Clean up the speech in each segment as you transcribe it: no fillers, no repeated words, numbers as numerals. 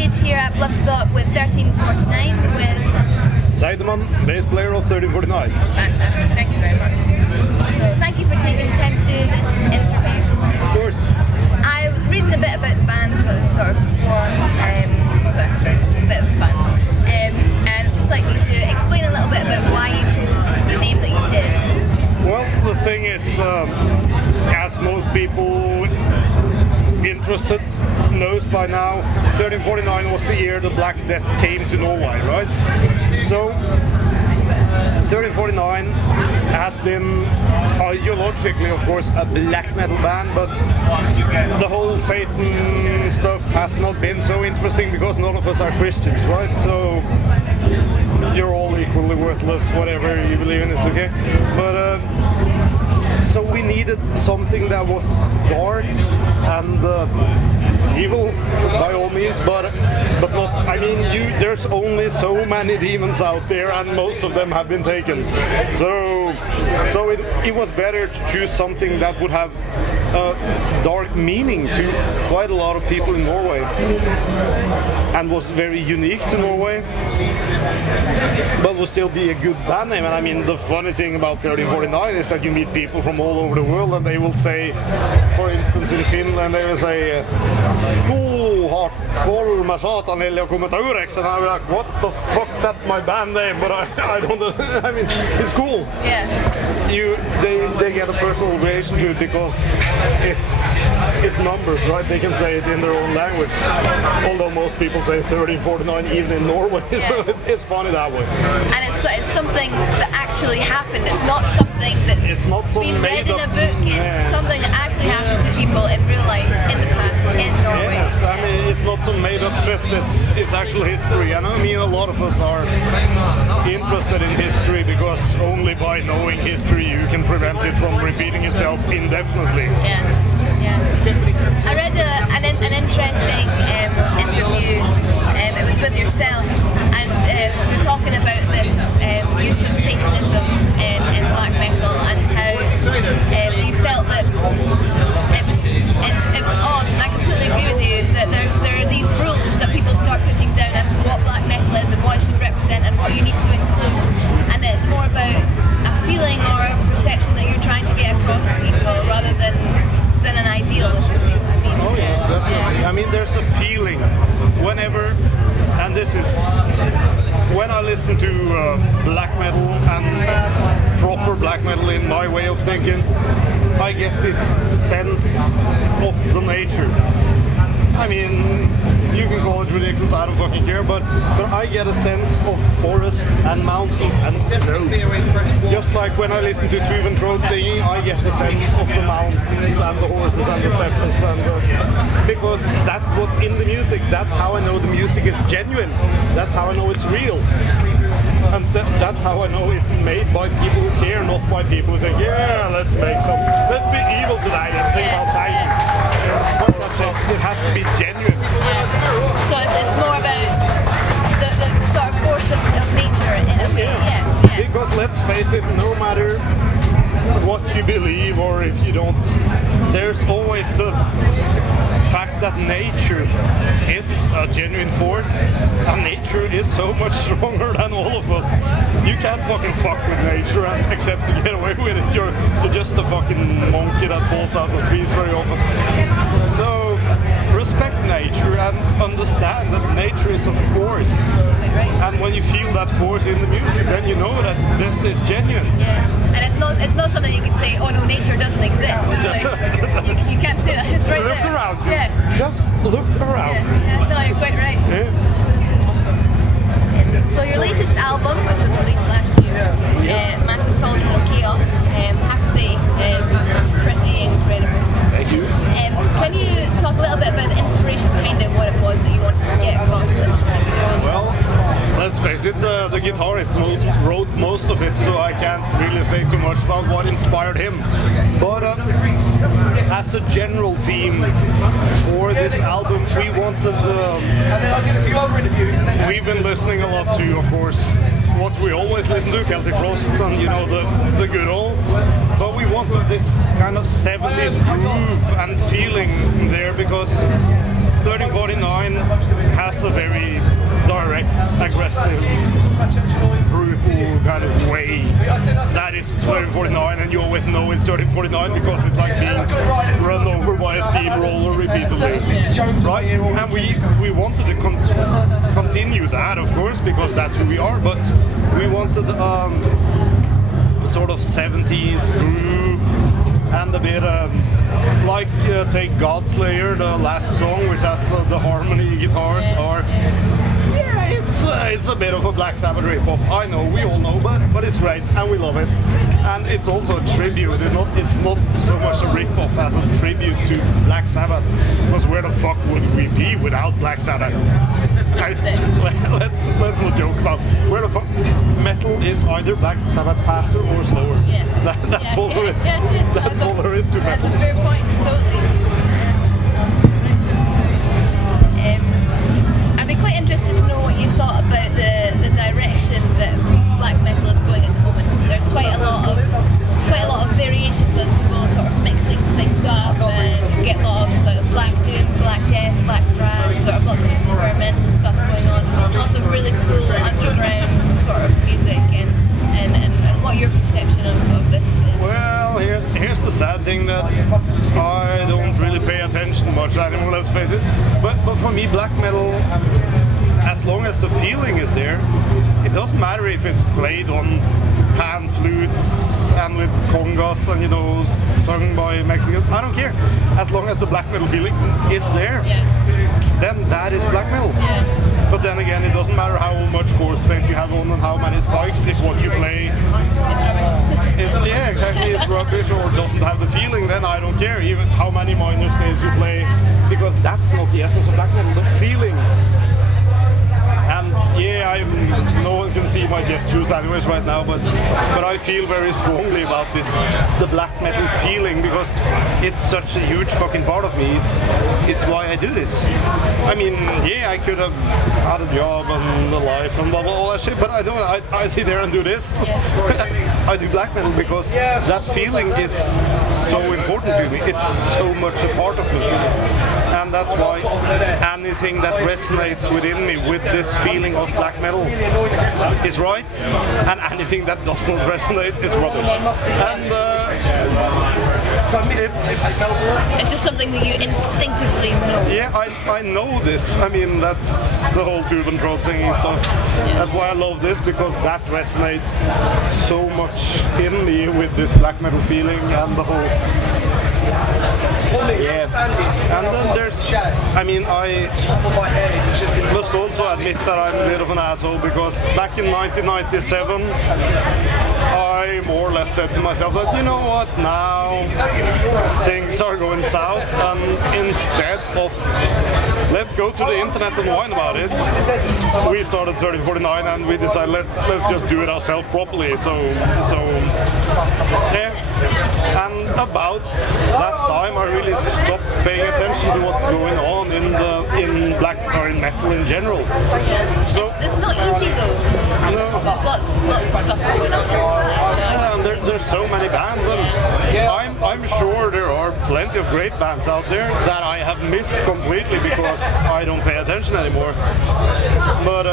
stage here at Bloodstock with 1349 with Seidemann, bass player of 1349. Fantastic, thank you very much. So thank you for taking the time to do this interview. Of course. I was reading a bit about the band, so it was sort of before, so a bit of fun. And I'd just like you to explain a little bit about why you chose the name that you did. Well, the thing is, as most people interested knows by now, 1349 was the year the Black Death came to Norway, right? So 1349 has been ideologically, of course, a black metal band, but the whole Satan stuff has not been so interesting because none of us are Christians, right? So you're all equally worthless, whatever you believe in, it's okay. But so we needed something that was dark and evil, by all means, but not. I mean, there's only so many demons out there, and most of them have been taken. So it was better to choose something that would have a dark meaning to quite a lot of people in Norway, and was very unique to Norway, but will still be a good band name. And I mean, the funny thing about 1349 is that you meet people from all over the world, and they will say, for instance, in Finland, they will say, kolme satan ja kommer Turex, and I'm like, what the fuck, that's my band name, but I don't know. I mean, it's cool. Yeah. They get a personal relation to it because it's numbers, right? They can say it in their own language, although most people say 1349 even in Norway, yeah. So it's funny that way. And it's something that actually happened. It's not something that's been read in a book. It's something that actually happened to people in real life, in the past, in Norway. Yes, I mean, it's not some made up shit, it's actual history. And I mean, a lot of us are interested in history because only by knowing history you can prevent it from repeating itself indefinitely. Yeah, yeah. I read an interesting interview, it was with yourself, and we were talking about this use of Satanism in black metal and how you felt that it was odd, and I completely agree with you, that there are these rules that people start putting down as to what black metal is and what it should represent and what you need to include, and that it's more about a feeling or a perception that you're trying to get across to people rather than an ideal, if you see what I mean. Oh yes, definitely. Yeah. I mean, there's a feeling whenever, and this is when I listen to black metal and proper black metal in my way of thinking, I get this sense of the nature. I mean, you can call it ridiculous, I don't fucking care, but I get a sense of forest and mountains and snow. Just like when I listen to Tuven Throat singing, I get the sense of the mountains and the horses and the steppers, and because that's what's in the music. That's how I know the music is genuine. That's how I know it's real. And that's how I know it's made by people who care, not by people who think, yeah, let's be evil tonight and sing about Satan. It has to be genuine. Yeah. So it's more about the sort of force of nature in a way. Yeah. Because let's face it, no matter what you believe or if you don't, there's always the fact that nature is a genuine force, and nature is so much stronger than all of us. You can't fucking fuck with nature and except to get away with it. You're just a fucking monkey that falls out of trees very often. So respect nature and understand that nature is a force. And when you feel that force in the music, then you know that this is genuine. Yeah, and it's not something you can say, oh no, nature doesn't exist. It's like, you can't say that, it's right look there. Around you. Yeah. Just look around. Yeah. No, you're quite right. Yeah. Awesome. So your latest album, which was released last year, Massive Cauldron of Chaos, I have to say, is pretty incredible. Thank you. Can you talk a little bit about the inspiration behind it, what it was that you wanted to get across this particular album? Well, let's face it, the guitarist wrote most of it, so I can't really say too much about what inspired him. But as a general theme for this album, we wanted... and then I'll get a few other interviews. And then we've been listening a lot to, of course, what we always listen to, Celtic Frost and, you know, the good old. But we wanted this kind of 70s groove and feeling there because 1349 has a aggressive, brutal kind of way that is 1349, and you always know it's 1349 because it's like being run over by a steamroller repeatedly, right? And we wanted to continue that, of course, because that's who we are, but we wanted sort of 70s groove and a bit like take Godslayer, the last song, which has the harmony guitars are. Yeah, it's a bit of a Black Sabbath ripoff. I know, we all know, but it's great and we love it. And it's also a tribute. It's not so much a ripoff as a tribute to Black Sabbath. Because where the fuck would we be without Black Sabbath? Let's not joke about where the fuck. Metal is either Black Sabbath faster or slower. Yeah. That's all there is. That's all there is to metal. That's a fair point, totally. I'd be quite interested to know what you thought about the direction that black metal is going at the moment. There's quite a lot of variations on people sort of mixing things up, and you get a lot of sort of black doom, black death, black thrash, sort of lots of experimental stuff going on, lots of really cool underground sort of music, and what your perception of this is. Well, here's the sad thing that I don't really pay attention much anymore, let's face it. But for me, black metal, as long as the feeling is there, it doesn't matter if it's played on pan flutes and with congas and, you know, sung by Mexicans. I don't care. As long as the black metal feeling is there, then that is black metal. Yeah. But then again, it doesn't matter how much corpse paint you have on and how many spikes, if what you play is rubbish or doesn't have the feeling, then I don't care even how many minor scales you play, because that's not the essence of black metal, the feeling. And yeah, no one can see my gestures anyways right now, but I feel very strongly about this, the black metal feeling, because it's such a huge fucking part of me. It's why I do this. I mean, yeah, I could have had a job and a life and blah blah all that shit, but I don't. I sit there and do this. I do black metal because that feeling is so important to me. It's so much a part of me, and that's why anything that resonates within me with this feeling of black metal is right, and anything that does not resonate is rubbish. And it's just something that you instinctively know. Yeah, I know this. I mean, that's the whole Tuban throat singing stuff. That's why I love this, because that resonates so much in me with this black metal feeling and the whole. Yeah. And then there's, I mean, I must also admit that I'm a bit of an asshole, because back in 1997 I more or less said to myself that, you know what, now things are going south, and instead of let's go to the internet and whine about it, we started 1349 and we decided let's just do it ourselves properly. So yeah. And about that time I really stopped paying attention to what's going on in black or in metal in general. So it's not easy though. No. There's lots of stuff going on. And there's so many bands, and I'm sure there are plenty of great bands out there that I have missed completely because I don't pay attention anymore. But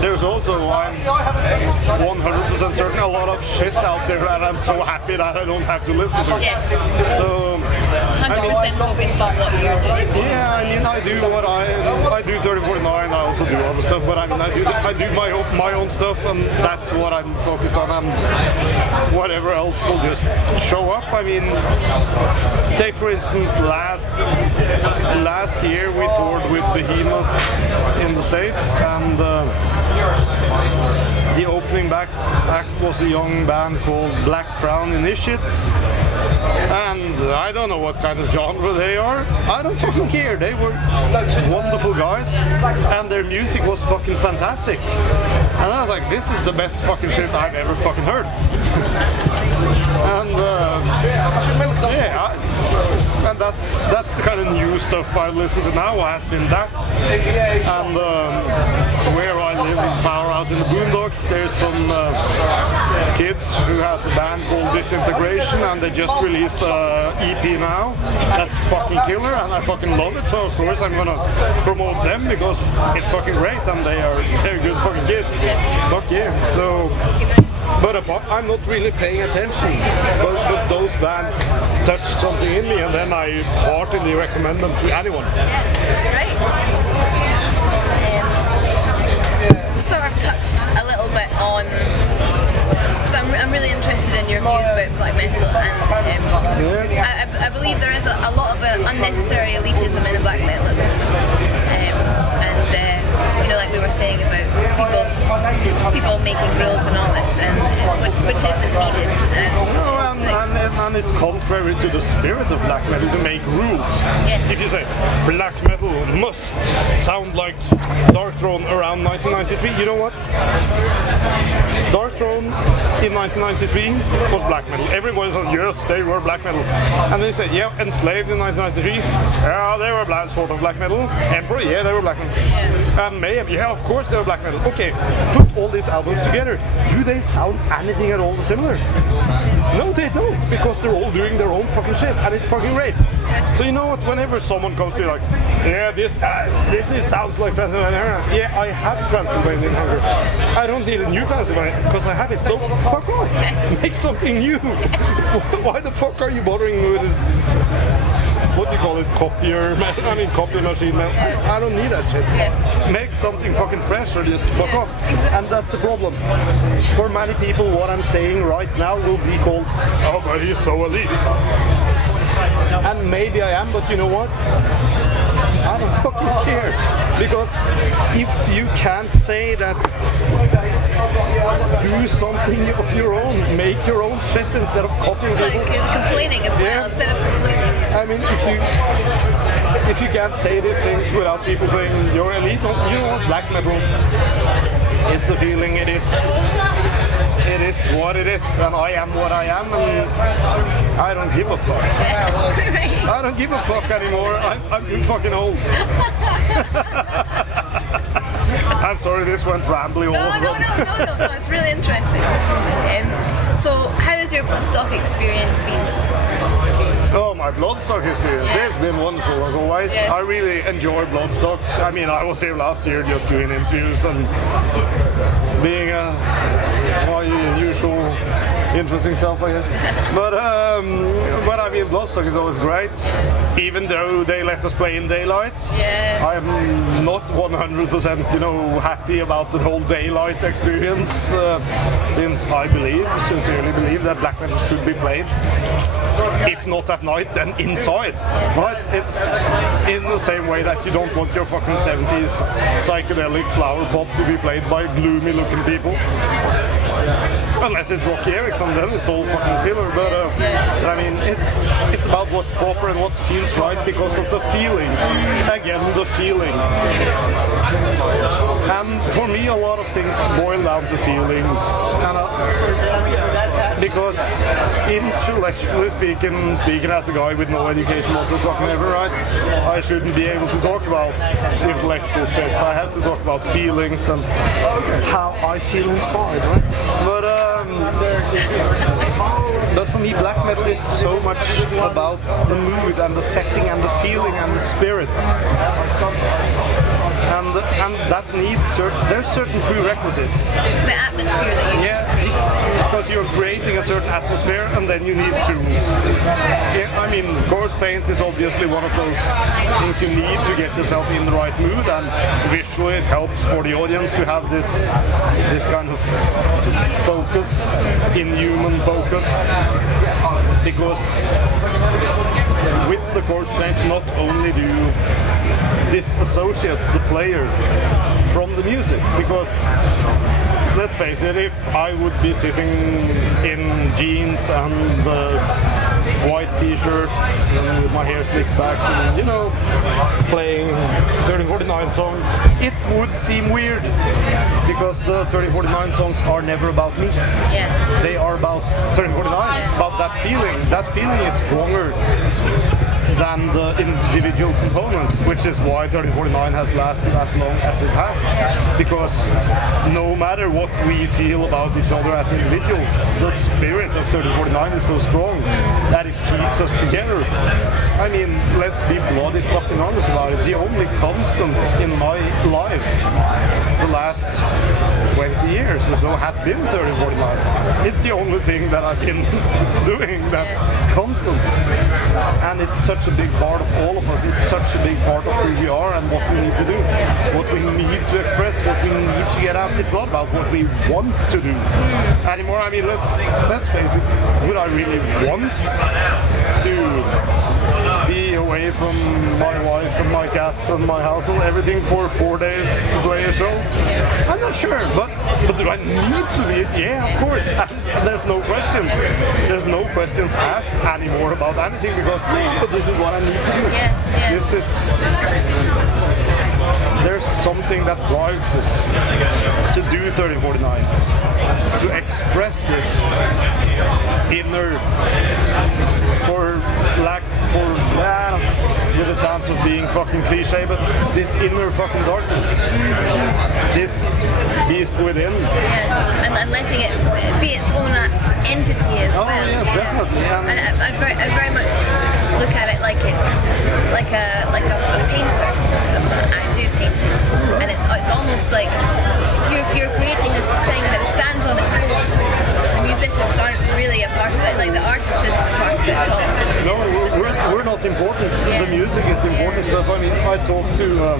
there's also, I'm 100% certain, a lot of shit out there that I'm so happy that I don't have to listen to. Yes. So 100% focused on what you're doing. yeah, I mean, I do what I do 3049. I also do other stuff, but I mean, I do my own stuff, and that's what I'm focused on. And whatever else will just show up. I mean, take for instance last year we toured with Behemoth in the States, and the opening act was a young band called Black Crown Initiates. And I don't know what kind of genre they are. I don't fucking care. They were wonderful guys, and their music was fucking fantastic. And I was like, this is the best fucking shit I've ever fucking heard. And And that's the kind of new stuff I listen to now. Has been that, and where I live in Far out in the boondocks, there's some kids who has a band called Disintegration, and they just released a EP now. That's fucking killer, and I fucking love it. So of course I'm gonna promote them because it's fucking great, and they're good fucking kids. Fuck yeah. So. But I'm not really paying attention. But those bands touched something in me, and then I heartily recommend them to anyone. Yeah, right. Sort of touched a little bit on. I'm really interested in your views about black metal, and I believe there is a lot of unnecessary elitism in the black metal at the moment. You know, like we were saying about people making rules and all this, and which isn't needed. And it's contrary to the spirit of black metal to make rules. Yes. If you say black metal must sound like Darkthrone around 1993, you know what? Darkthrone in 1993 was black metal. Everyone said yes, they were black metal. And then you say, yeah, Enslaved in 1993, yeah, they were sort of black metal. Emperor, yeah, they were black metal. Yeah. And Mayhem, yeah, of course they were black metal. Okay, put all these albums together. Do they sound anything at all similar? No, they don't, because they're all doing their own fucking shit, and it's fucking great. So you know what? Whenever someone comes to you like, yeah, this sounds like Transylvania. Yeah, I have Transylvanian hunger. I don't need a new Transylvania because I have it. So fuck off. Make something new. Why the fuck are you bothering me with this? What do you call it? Copy machine. I don't need that shit. Make something fucking fresh or just fuck off. And that's the problem. For many people, what I'm saying right now will be called, oh, but he's so elite. And maybe I am, but you know what? I don't fucking care. Because if you can't say that, do something of your own, make your own shit instead of copying people. Like complaining as well, instead of complaining. I mean, if you can't say these things without people saying you're elite, you know what? Black metal is the feeling. It is what it is, and I am what I am, and I don't give a fuck. I don't give a fuck anymore. I'm too fucking old. I'm sorry, this went rambly all of a sudden. No, it's really interesting. So, how has your Bloodstock experience been so far? Oh, my Bloodstock experience, it's been wonderful as always. Yeah. I really enjoy Bloodstock. I mean, I was here last year just doing interviews and being my usual interesting self, I guess. But I mean, Bloodstock is always great, even though they let us play in daylight. Yeah. I'm not 100%, happy about the whole daylight experience, since I sincerely believe that black metal should be played, if not at night, then inside. Right? It's in the same way that you don't want your fucking 70s psychedelic flower pop to be played by gloomy-looking people. Unless it's Rocky Erickson, then it's all fucking filler. But I mean, it's about what's proper and what feels right because of the feeling. Again, the feeling. And for me, a lot of things boil down to feelings. Because intellectually speaking as a guy with no education whatsoever, right? I shouldn't be able to talk about intellectual shit. I have to talk about feelings and how I feel inside, right? But for me, black metal is so much about the mood and the setting and the feeling and the spirit. And that needs there's certain prerequisites. The atmosphere that you need. Yeah, because you're creating a certain atmosphere and then you need tools. Yeah, I mean, corpse paint is obviously one of those things you need to get yourself in the right mood, and visually it helps for the audience to have this kind of focus, inhuman focus, because with the corpse paint not only do you disassociate the player from the music, because let's face it, if I would be sitting in jeans and the white t-shirt and with my hair slicked back and, playing 1349 songs, it would seem weird, because the 1349 songs are never about me. Yeah. They are about 1349, about that feeling. That feeling is stronger than the individual components, which is why 1349 has lasted as long as it has. Because no matter what we feel about each other as individuals, the spirit of 1349 is so strong that it keeps us together. I mean, let's be bloody fucking honest about it. The only constant in my life the last 20 years or so has been 1349. It's the only thing that I've been doing that's constant. And it's such a big part of all of us. It's such a big part of who we are and what we need to do, what we need to express, what we need to get out. It's not about what we want to do anymore. I mean, let's face it. Would I really want to be away from my wife and my cat and my household, everything for 4 days to play a show? I'm not sure, but do I need to be? Yeah, of course. There's no questions. There's no questions asked anymore about anything because but this is what I need to do. Yeah. This is. There's something that drives us to do 1349, to express this inner, with a chance of being fucking cliche, but this inner fucking darkness, this beast within. Yeah, and letting it be its own entity as well. Oh yes, definitely. Yeah. And I very much look at it like a painter. I do painting, and it's almost like you're creating this thing that stands on its own. The musicians aren't really a part of it. Like the artist isn't a part of it at all. No, we're not important. Yeah. The music is the important stuff. I mean, I talked to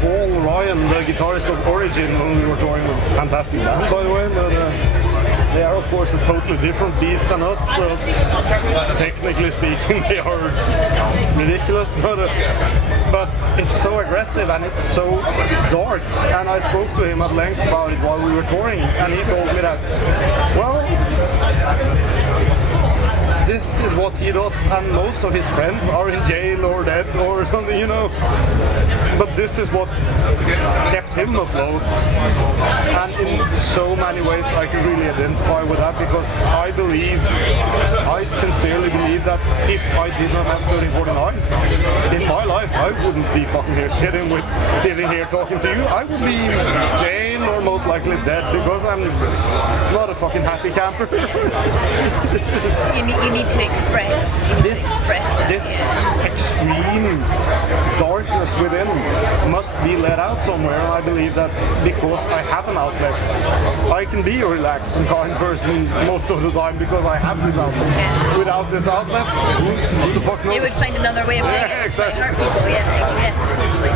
Paul Ryan, the guitarist of Origin, when we were touring with a fantastic band, by the way. But they are, of course, a totally different beast than us. So technically speaking, they are ridiculous. But it's so aggressive and it's so dark. And I spoke to him at length about it while we were touring, and he told me that, well, this is what he does, and most of his friends are in jail or dead or something, you know. But this is what kept him afloat. And in so many ways I can really identify with that, because I sincerely believe that if I did not have 1349 in my life, I wouldn't be fucking here sitting here talking to you. I would be in jail or most likely dead, because I'm not a fucking happy camper. You need to express. This extreme darkness within must be let out somewhere, and I believe that because I have an outlet, I can be a relaxed and kind person most of the time because I have this outlet. Yeah. Without this outlet, who the fuck knows? You would find another way of doing it. Exactly. Hurt people. Yeah, totally.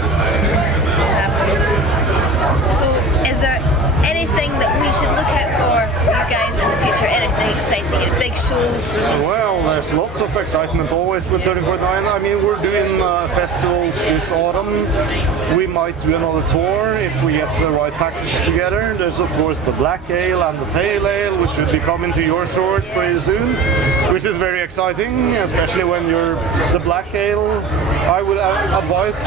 So, is there anything that we should look out for you guys in the future? Anything exciting? Any big shows? Well, there's lots of excitement always with 1349. I mean, we're doing festivals this autumn. We might do another tour if we get the right package together. There's of course the Black Ale and the Pale Ale, which should be coming to your stores pretty soon, which is very exciting, especially when you're the Black Ale. I would advise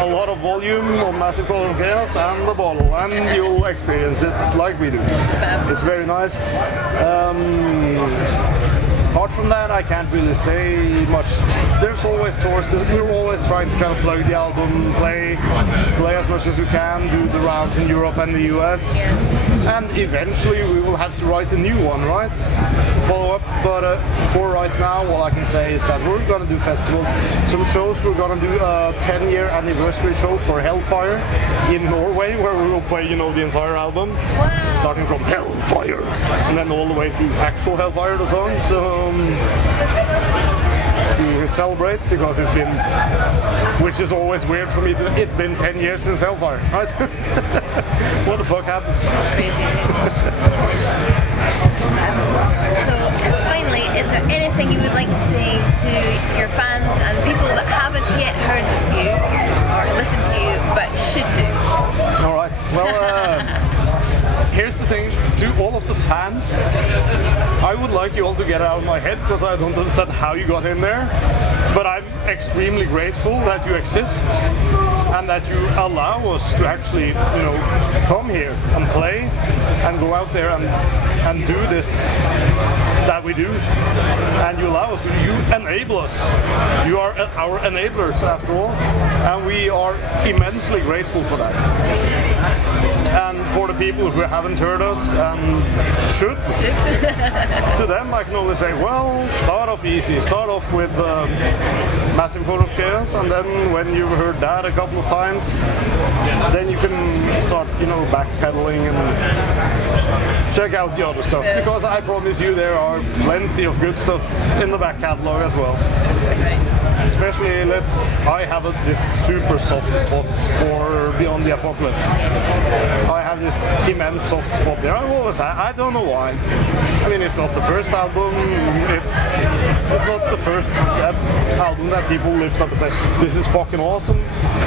a lot of volume on Massive Color Chaos and the bottle, and you'll experience it like we do. It's very nice. Apart from that, I can't really say much. There's always tours. We're always trying to kind of plug the album, play as much as we can, do the rounds in Europe and the US, and eventually we will have to write a new one, right? Follow up. But for right now, all I can say is that we're gonna do festivals, some shows. We're gonna do a 10-year anniversary show for Hellfire in Norway, where we will play, the entire album, starting from Hellfire and then all the way to actual Hellfire, the song. So. To celebrate, because it's been, which is always weird for me, it's been 10 years since Hellfire, right? What the fuck happened? It's crazy. So finally, is there anything you would like to say to your fans and people that haven't yet heard of you or listened to you but should do? All right, well, here's the thing, to all of the fans, I would like you all to get it out of my head, because I don't understand how you got in there, but I'm extremely grateful that you exist and that you allow us to actually, come here and play and go out there and do this that we do, and you allow us to. You enable us. You are our enablers after all, and we are immensely grateful for that. And for the people who haven't heard us and should, to them I can only say, well, start off easy. Start off with Massive Core of Chaos, and then when you've heard that a couple of times, then you can start, backpedaling and check out the other stuff. Because I promise you, there are plenty of good stuff in the back catalog as well. Especially, I have this super soft spot for Beyond the Apocalypse. I have this immense soft spot there. I've always had. I don't know why. I mean, it's not the first album. It's not the first album that people lift up and say, this is fucking awesome.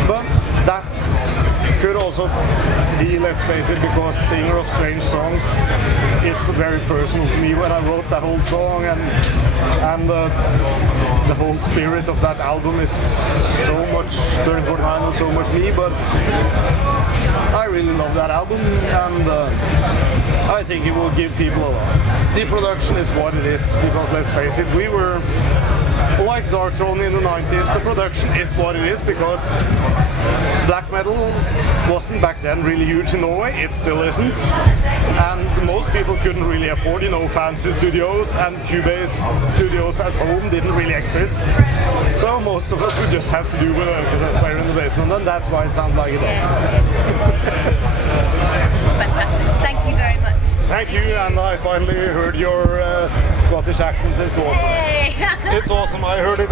But that could also be, let's face it, because Singer of Strange Songs is very personal to me. When I wrote that whole song, and the whole spirit of that album is so much 3049 and so much me, but I really love that album, and I think it will give people a lot. The production is what it is, because let's face it, we were like Dark Throne in the 90s. The production is what it is because black metal wasn't back then really huge in Norway. It still isn't, and most people couldn't really afford, fancy studios, and Cubase studios at home didn't really exist. So most of us would just have to do with a cassette player in the basement, and that's why it sounds like it does. Fantastic. Thank you very much. Thank you, and I finally heard your Scottish accent. It's awesome. Hey. It's awesome. I heard it